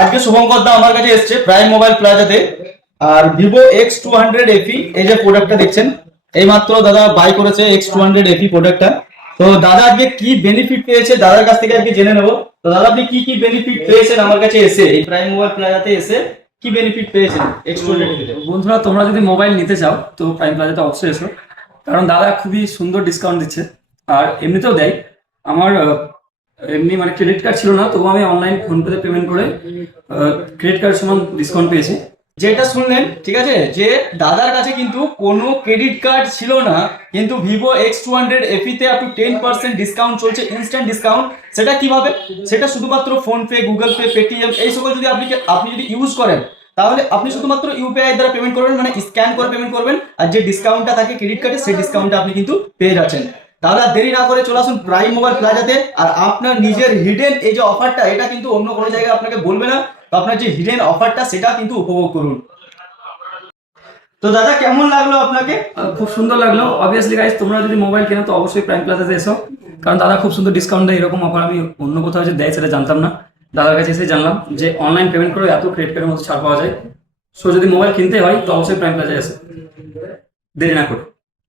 আজকে শুভঙ্কর দা আমার কাছে এসেছে প্রাইম মোবাইল প্লাজাতে। আর ভিভো X200 FE এই যে প্রোডাক্টটা দেখছেন, এইমাত্র দাদা বাই করেছে X200 FE প্রোডাক্টটা। তো দাদা আজকে কি বেনিফিট পেয়েছে দাদার কাছ থেকে আজকে জেনে নেবো। তো দাদা আপনি কি কি বেনিফিট পেয়েছেন আমার কাছে এসে, এই প্রাইম মোবাইল প্লাজাতে এসে কি বেনিফিট পেয়েছেন X200 FE তে? বন্ধুরা, তোমরা যদি মোবাইল নিতে চাও তো প্রাইম প্লাজাতে অবশ্যই এসো, কারণ দাদা খুবই সুন্দর ডিসকাউন্ট দিচ্ছে। আর এমনিতেও দেয়। আমার এমনি মানে ক্রেডিট কার্ড ছিল না, তবু আমি অনলাইন ফোনপেতে পেমেন্ট করে ক্রেডিট কার্ড সমান ডিসকাউন্ট পেয়েছি। যেটা শুনলেন ঠিক আছে, যে দাদার কাছে কিন্তু কোনো ক্রেডিট কার্ড ছিল না, কিন্তু ভিভো X200 FE তে আপ টু 10% ডিসকাউন্ট চলছে, ইনস্ট্যান্ট ডিসকাউন্ট। সেটা কিভাবে? সেটা শুধুমাত্র ফোনপে, গুগল পে, পেটিএম এই সকল যদি আপনি যদি ইউজ করেন, তাহলে আপনি শুধুমাত্র ইউপিআই দ্বারা পেমেন্ট করবেন, মানে স্ক্যান করে পেমেন্ট করবেন। আর যে ডিসকাউন্টটা থাকে ক্রেডিট কার্ডে, সেই ডিসকাউন্টটা আপনি কিন্তু পেয়ে যাচ্ছেন। তাহলে আর দেরি না করে চলে আসুন প্রাইম মোবাইল প্লাজাতে। আর আপনার নিজের হিডেন এই যে অফারটা, এটা কিন্তু অন্য কোনো জায়গায় আপনাকে বলবে না। তো আপনার যে হিডেন অফারটা সেটা কিন্তু উপভোগ করুন। তো দাদা কেমন লাগলো আপনাকে? খুব সুন্দর লাগলো। অবভিয়াসলি গাইজ, তোমরা যদি মোবাইল কেনো তো অবশ্যই প্রাইম প্লাজাতে এসো, কারণ দাদা খুব সুন্দর ডিসকাউন্ট দেয়। এরকম অফার আমি অন্য কোথাও যে দেয় সেটা জানতাম না, দাদার কাছে এসে জানলাম যে অনলাইন পেমেন্ট করে এত ক্রেডিট কার্ডের মতো ছাড় পাওয়া যায়। সো যদি মোবাইল কিনতে হয় তো অবশ্যই প্রাইম প্লাজায় এসো, দেরি না করে।